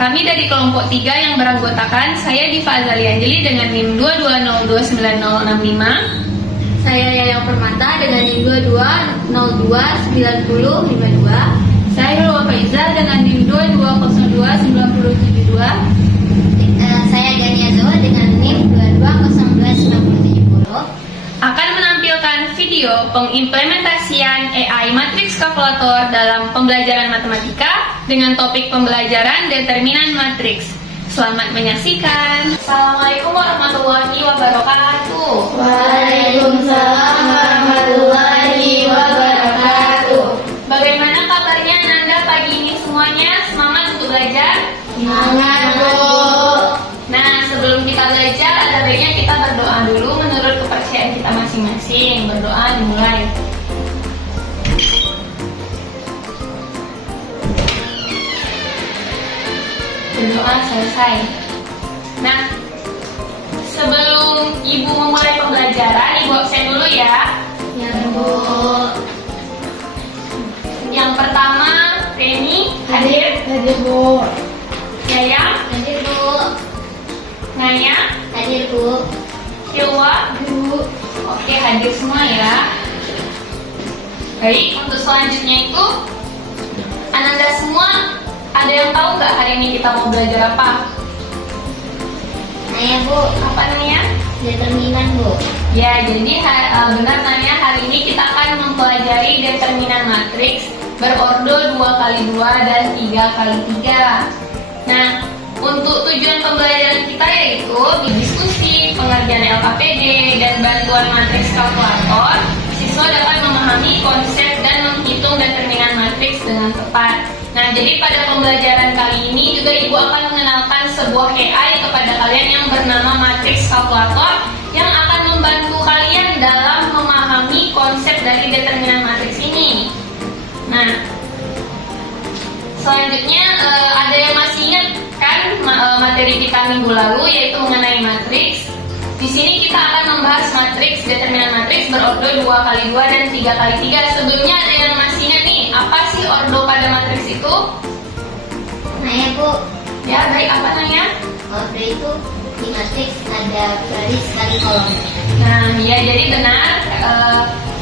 Kami dari kelompok 3 yang beranggotakan saya Diva Azalia Anjeli dengan NIM 22029065. Saya Yayang Permata dengan NIM 22029052. Saya Hilwa Faiza dengan NIM 22029072. Saya Gania Zoa dengan NIM 22029070. Akan menampilkan video pengimplementasian AI matriks kalkulator dalam pembelajaran matematika dengan topik pembelajaran determinan matriks. Selamat menyaksikan. Assalamualaikum warahmatullahi wabarakatuh. Waalaikumsalam warahmatullahi wabarakatuh. Bagaimana kabarnya Nanda pagi ini semuanya? Semangat untuk belajar? Semangat, Bu. Nah, sebelum kita belajar, ada baiknya kita berdoa dulu menurut kepercayaan kita masing-masing. Berdoa dimulai. Berdoa selesai. Nah, sebelum Ibu memulai pembelajaran, Ibu absen dulu ya. Ya, Bu. Yang pertama, Reni, hadir. Hadir, Bu. Yayang, Hadir, Bu. Naya, Hadir, Bu. Hilwa. Bu. Oke, hadir semua ya. Baik, untuk selanjutnya itu Ananda semua ada yang tahu nggak hari ini kita mau belajar apa? Naya, Bu. Apa namanya? Determinan, Bu. Ya, jadi benar Nanya, hari ini kita akan mempelajari determinan matriks berordo 2x2 dan 3x3. Nah, untuk tujuan pembelajaran kita yaitu diskusi, pengerjaan LKPD, dan bantuan matriks kalkulator, siswa dapat memahami konsep dan menghitung determinan matriks dengan tepat. Nah, jadi pada pembelajaran kali ini juga Ibu akan mengenalkan sebuah AI kepada kalian yang bernama matriks kalkulator yang akan membantu kalian dalam memahami konsep dari determinan matriks ini. Nah, selanjutnya ada yang masih ingat kan materi kita minggu lalu yaitu mengenai matriks. Di sini kita akan membahas matriks, determinan matriks berordo 2x2 dan 3x3. Sebelumnya ada yang masih ingat nih, apa sih ordo pada matriks itu? Naya, Bu. Ya, baik, apa namanya? Ordo itu di matriks ada baris kali kolom. Nah, ya jadi benar,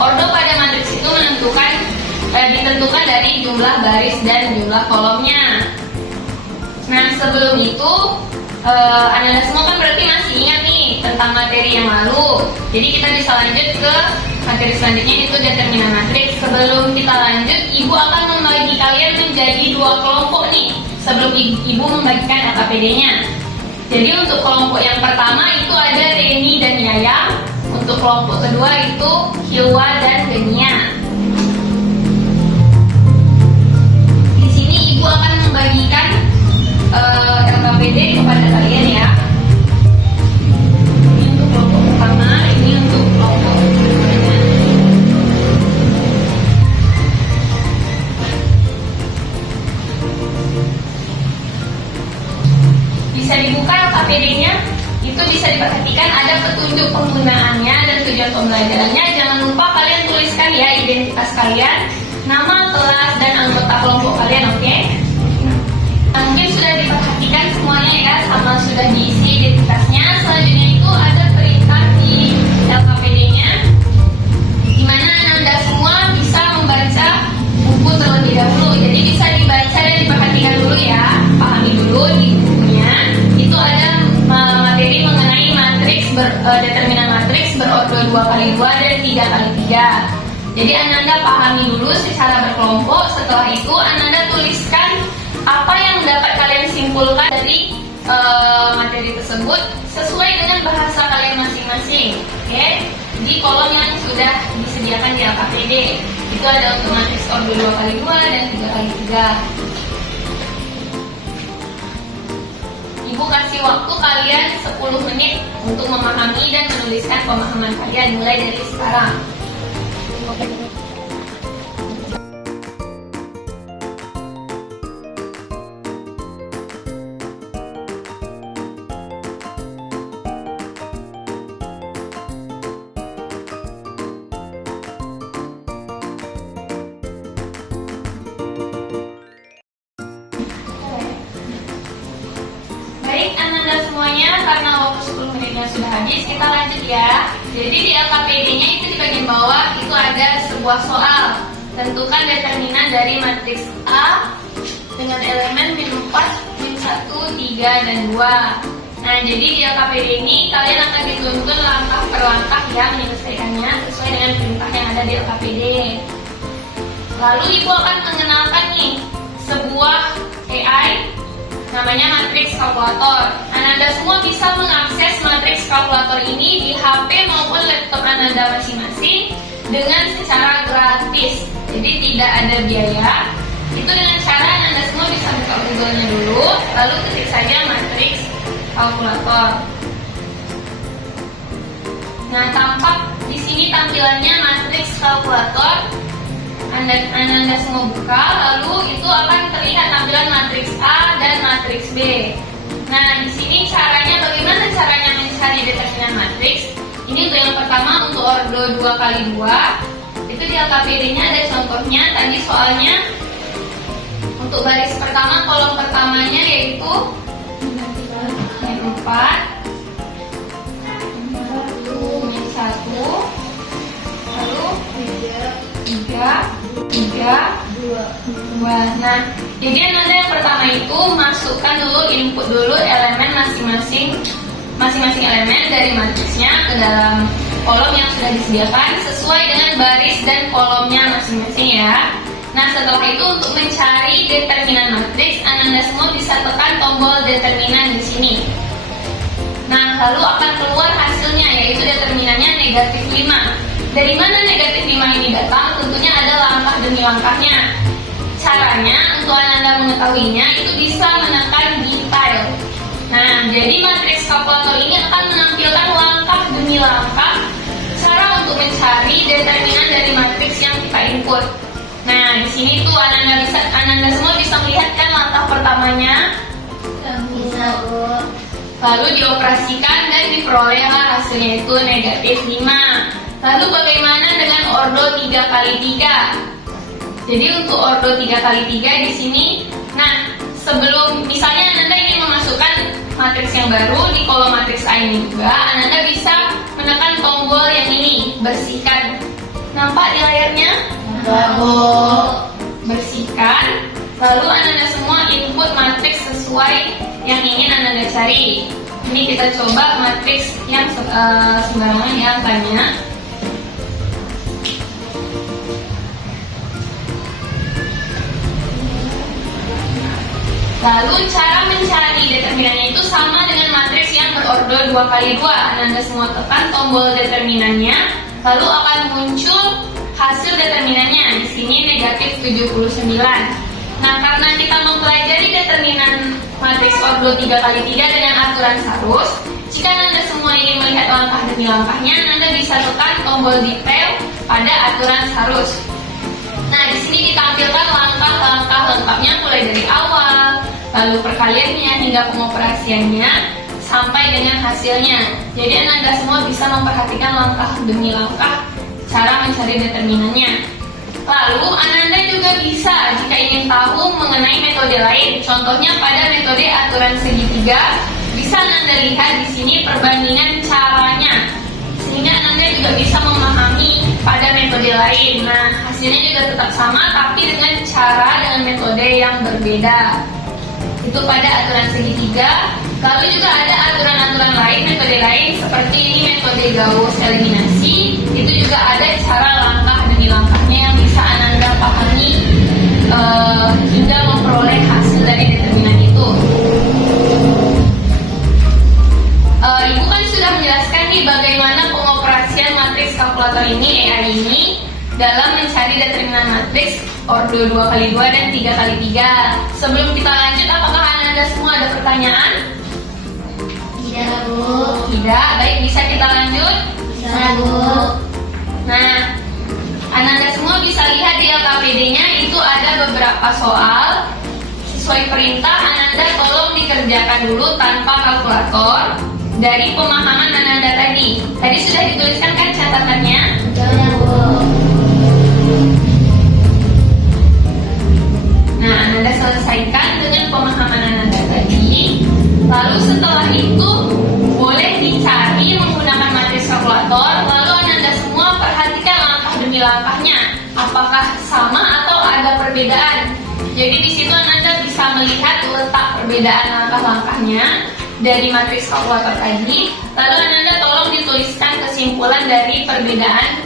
ordo pada matriks itu ditentukan dari jumlah baris dan jumlah kolomnya. Nah, sebelum itu Anda semua kan berarti masih ingat nih tentang materi yang lalu. Jadi kita bisa lanjut ke materi selanjutnya, itu determinan matriks. Sebelum kita lanjut, Ibu akan membagi kalian menjadi 2 kelompok nih sebelum Ibu membagikan LKPD-nya. Jadi untuk kelompok yang pertama itu ada Reni dan Yayang. Untuk kelompok kedua itu Hilwa dan Genia. Di sini Ibu akan membagikan LKPD kepada kalian ya. Ini untuk kelompok pertama, ini untuk kelompok keduanya. Bisa dibuka LKPD-nya, itu bisa diperhatikan ada petunjuk penggunaannya dan tujuan pembelajarannya. Jangan lupa kalian tuliskan ya identitas kalian, nama, kelas, dan anggota kelompok kalian, oke? Nah, mungkin sudah diperhatikan semuanya ya, sama sudah diisi identitasnya. Selanjutnya itu ada perintah di LKPD-nya, di mana Anda semua bisa membaca buku terlebih dahulu. Jadi bisa dibaca dan diperhatikan dulu ya, pahami dulu di bukunya. Itu ada materi mengenai matriks determinan matriks berordo 2x2 dan 3x3. Jadi Ananda pahami dulu secara berkelompok. Setelah itu Ananda tuliskan apa yang dapat kalian simpulkan dari materi tersebut sesuai dengan bahasa kalian masing-masing. Oke? Di kolom yang sudah disediakan di LKPD. Itu ada untuk matriks ordo 2x2 dan 3x3. Ibu kasih waktu kalian 10 menit untuk memahami dan menuliskan pemahaman kalian mulai dari sekarang. sudah habis, kita lanjut ya. Jadi di LKPD-nya itu di bagian bawah itu ada sebuah soal. Tentukan determinan dari matriks A dengan elemen min 4, min 1, 3, dan 2. Nah, jadi di LKPD ini kalian akan dituntun langkah per langkah ya menyelesaikannya sesuai dengan perintah yang ada di LKPD. Lalu ibu akan mengenalkan nih sebuah AI namanya matriks kalkulator. Ananda semua bisa mengakses matriks kalkulator ini di HP maupun laptop Ananda masing-masing dengan secara gratis. Jadi tidak ada biaya. Itu dengan cara Ananda semua bisa buka Google-nya dulu, lalu ketik saja matriks kalkulator. Nah, tampak di sini tampilannya matriks kalkulator. Ananda semua buka, lalu itu akan terlihat tampilan matriks A dan matriks B. Nah, di sini bagaimana caranya mencari determinan matriks? Ini untuk yang pertama untuk ordo 2x2. Itu di LKPD-nya ada contohnya. Tadi soalnya untuk baris pertama, kolom pertamanya yaitu min 4, min 1, lalu 3, 2. Nah, jadi Ananda yang pertama itu masukkan dulu, input dulu elemen masing-masing elemen dari matriksnya ke dalam kolom yang sudah disediakan sesuai dengan baris dan kolomnya masing-masing ya. Nah, setelah itu untuk mencari determinan matriks, Ananda semua bisa tekan tombol determinan di sini. Nah, lalu akan keluar hasilnya, yaitu determinannya negatif 5. Dari mana negatif 5 ini datang? Tentunya ada langkah demi langkahnya. Caranya, untuk Ananda mengetahuinya, itu bisa menekan detail. Nah, jadi matriks kalkulator ini akan menampilkan langkah demi langkah cara untuk mencari determinan dari matriks yang kita input. Nah, di sini tuh Ananda semua bisa melihat kan langkah pertamanya. Bisa, Bu. Lalu dioperasikan dan diperolehlah hasilnya itu negatif 5. Lalu bagaimana dengan ordo 3x3? Jadi untuk ordo 3x3 di sini, nah sebelum misalnya Ananda ingin memasukkan matriks yang baru di kolom matriks A ini juga, Ananda bisa menekan tombol yang ini, bersihkan. Nampak di layarnya? Bersihkan. Lalu Ananda semua input matriks sesuai yang ingin Ananda cari. Ini kita coba matriks yang sembarangan ya angkanya. Lalu cara mencari determinannya itu sama dengan matriks yang berordo 2x2. Ananda semua tekan tombol determinannya, lalu akan muncul hasil determinannya. Di sini negatif 79. Nah, karena kita mempelajari determinan matriks ordo 3x3 dengan aturan Sarus, jika Ananda semua ingin melihat langkah demi langkahnya, Ananda bisa tekan tombol detail pada aturan Sarus. Nah, di sini ditampilkan langkah-langkah lengkapnya mulai dari awal, lalu perkaliannya hingga pengoperasiannya sampai dengan hasilnya. Jadi Ananda semua bisa memperhatikan langkah demi langkah cara mencari determinannya. Lalu Ananda juga bisa jika ingin tahu mengenai metode lain, contohnya pada metode aturan segitiga, bisa Ananda lihat di sini perbandingan caranya, sehingga Ananda juga bisa memahami pada metode lain. Nah, hasilnya juga tetap sama, tapi dengan metode yang berbeda. Itu pada aturan segitiga. Lalu juga ada aturan-aturan lain, metode lain seperti ini metode Gauss eliminasi. Itu juga ada cara langkah demi langkahnya yang bisa Ananda pahami hingga memperoleh hasil dari determinan itu. Ibu kan sudah menjelaskan nih bagaimana pengoperasian matriks kalkulator ini, AI ini, dalam mencari determinan matriks ordo 2x2 dan 3x3. Sebelum kita lanjut, apakah Ananda semua ada pertanyaan? Tidak, Bu. Tidak, baik, bisa kita lanjut? Bisa, Bu. Nah, Ananda semua bisa lihat di LKPD-nya itu ada beberapa soal. Sesuai perintah, Ananda tolong dikerjakan dulu tanpa kalkulator dari pemahaman Ananda tadi. Tadi sudah dituliskan kan catatannya? Sudah, Bu. Nah, Ananda selesaikan dengan pemahaman Ananda tadi. Lalu setelah itu boleh dicari kalkulator, lalu Anda semua perhatikan langkah demi langkahnya. Apakah sama atau ada perbedaan? Jadi di situ Anda bisa melihat letak perbedaan langkah-langkahnya dari matriks kalkulator tadi. Lalu Anda tolong dituliskan kesimpulan dari perbedaan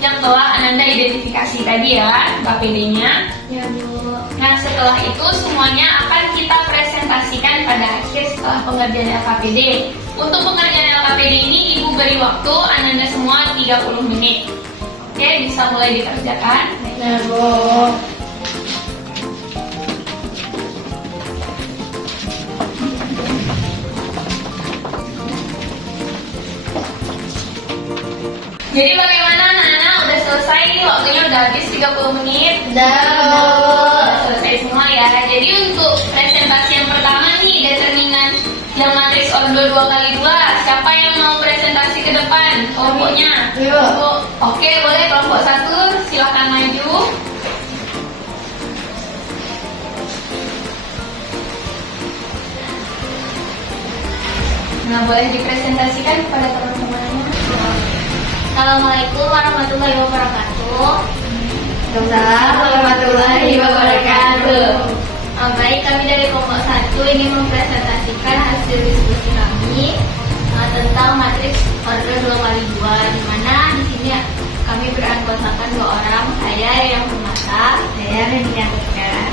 yang telah Anda identifikasi tadi ya, KPD-nya. Ya, Bu. Nah, setelah itu semuanya akan kita presentasikan pada akhir setelah pengerjaan LKPD. Untuk pengerjaan LKPD ini, Ibu beri waktu Anda semua 30 menit. Oke, bisa mulai dikerjakan. Ya, Bu. Jadi bagaimana anak-anak? Udah selesai nih, waktunya udah habis 30 menit. Udah. Selesai semua ya. Jadi untuk presentasi yang pertama nih, determinan yang matriks ordo 2x2. Siapa yang mau presentasi ke depan kelompoknya? Ayo. Oke, boleh kelompok 1 silakan maju. Nah, boleh dipresentasikan kepada teman-temannya. Assalamualaikum warahmatullahi wabarakatuh. Waalaikumsalam warahmatullahi wabarakatuh. Baik, kami dari kelompok 1 ingin mempresentasikan hasil diskusi kami tentang matriks ordo 2x2, di mana di sini kami beranggotakan 2 orang, saya yang Permata, Saya Renia Tegar.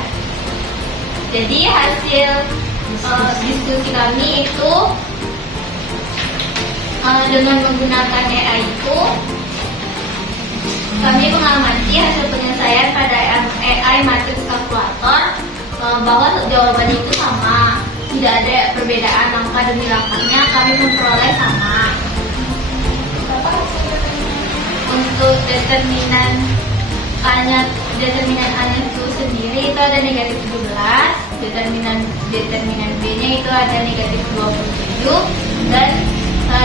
Jadi hasil diskusi kami itu dengan menggunakan AI itu kami mengamati hasil penyelesaian pada AI matriks kalkulator bahwa jawabannya itu sama, tidak ada perbedaan angka demi langkahnya, kami memperoleh sama. Untuk determinan A-nya itu sendiri itu ada negatif 17, determinan B-nya itu ada negatif 27, dan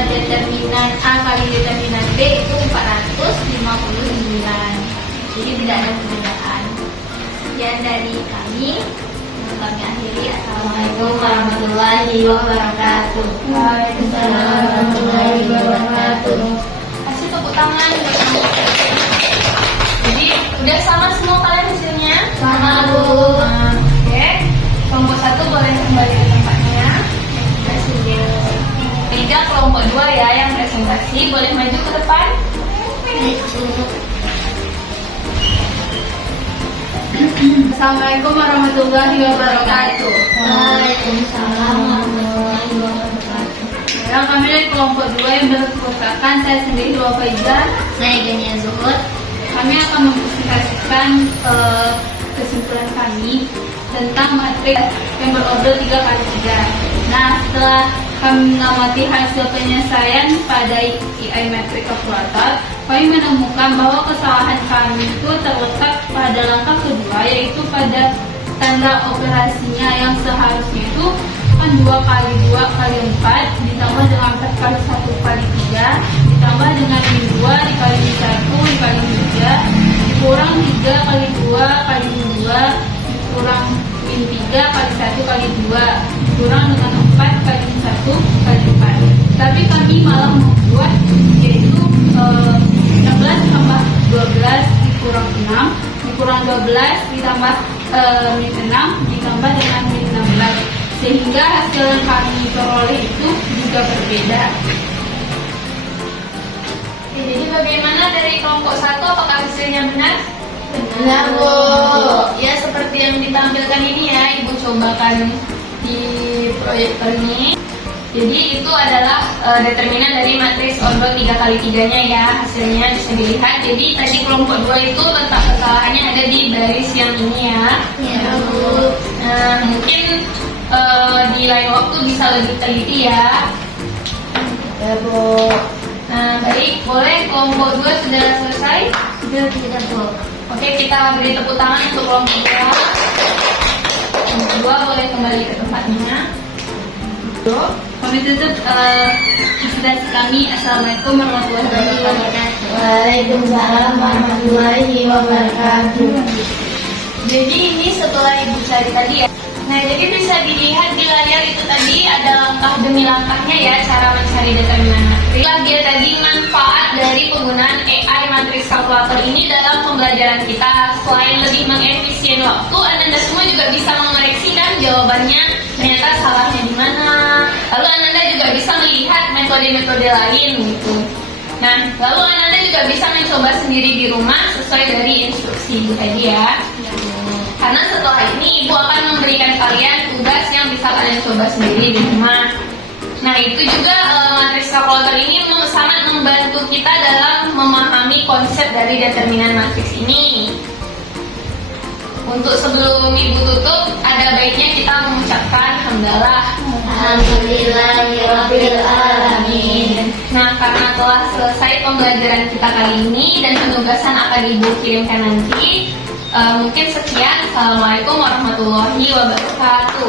determinan A kali determinan B itu 459. Jadi tidak ada perbedaan. Sekian dari kami. Kami akhiri. Assalamualaikum warahmatullahi wabarakatuh. Waalaikumsalam warahmatullahi wabarakatuh. Kasih tepuk tangan. Jadi udah sama semua kalian hasilnya? Sama, Bu. Oke. Kelompok 1 boleh kembali ke tempatnya. Hasil. Tiga kelompok 2 ya yang presentasi, boleh maju ke depan. Assalamualaikum warahmatullahi wabarakatuh. Waalaikumsalam warahmatullahi wabarakatuh. Sekarang kami dari kelompok 2 yang berkerusakan, saya sendiri Dua Faizah. Saya Gania Zuhud. Kami akan mempresentasikan kesimpulan kami tentang matriks yang berordo 3x3. Nah, setelah kami mengamati hasil penyelesaian pada AI matriks kalkulator, kami menemukan bahwa kesalahan kami itu terletak pada langkah kedua, yaitu pada tanda operasinya yang seharusnya itu kan 2x2x4 ditambah dengan 4x1x3 ditambah dengan min 2 dikali min 1 dikali min 3 dikurang 3x2 kali min 2 dikurang min 3 kali 1 kali 2 dikurang dengan 4 kali min 1 kali 4. Tapi kami malah membuat yaitu 16 tambah 12 dikurang 6 dikurang 12 ditambah min 6 ditambah dengan min 16, sehingga hasil yang kami peroleh itu juga berbeda. Oke, jadi bagaimana dari kelompok 1, apakah hasilnya benar? Benar, Bu. Ya, seperti yang ditampilkan ini ya, Ibu cobakan di proyektor ini. Jadi itu adalah determinan dari matriks ordo 3x3-nya ya, hasilnya bisa dilihat. Jadi tadi kelompok 2 itu letak kesalahannya ada di baris yang ini ya. Ya, Bu. Nah, mungkin di lain waktu bisa lebih teliti ya. Ya, Bu. Nah, baik, boleh kelompok 2 sudah selesai? Sudah tidak, Bu. Oke, kita beri tepuk tangan untuk kelompok 2. Kelompok 2 boleh kembali ke tempatnya. Kami tutup presentasi kami. Assalamualaikum warahmatullahi wabarakatuh. Waalaikumsalam warahmatullahi wabarakatuh. Jadi ini setelah Ibu cari tadi ya. Nah, jadi bisa dilihat di layar itu tadi ada langkah demi langkahnya ya cara mencari determinan matriks. Itulah dia tadi manfaat dari penggunaan AI matriks kalkulator ini dalam pembelajaran kita. Selain lebih mengefisien waktu, Ananda semua juga bisa mengoreksi kan jawabannya ternyata salahnya di mana. Lalu Ananda juga bisa melihat metode-metode lain gitu. Nah, lalu Ananda juga bisa mencoba sendiri di rumah sesuai dari instruksi Ibu tadi ya. Karena setelah ini Ibu akan memberikan kalian tugas yang bisa kalian coba sendiri di rumah. Nah, itu juga matriks kalkulator ini sangat membantu kita dalam memahami konsep dari determinan matriks ini. Untuk sebelum Ibu tutup, ada baiknya kita mengucapkan hamdalah. Alhamdulillahirabbil alamin. Nah, karena telah selesai pembelajaran kita kali ini dan penugasan akan Ibu kirimkan nanti, mungkin sekian. Assalamualaikum warahmatullahi wabarakatuh.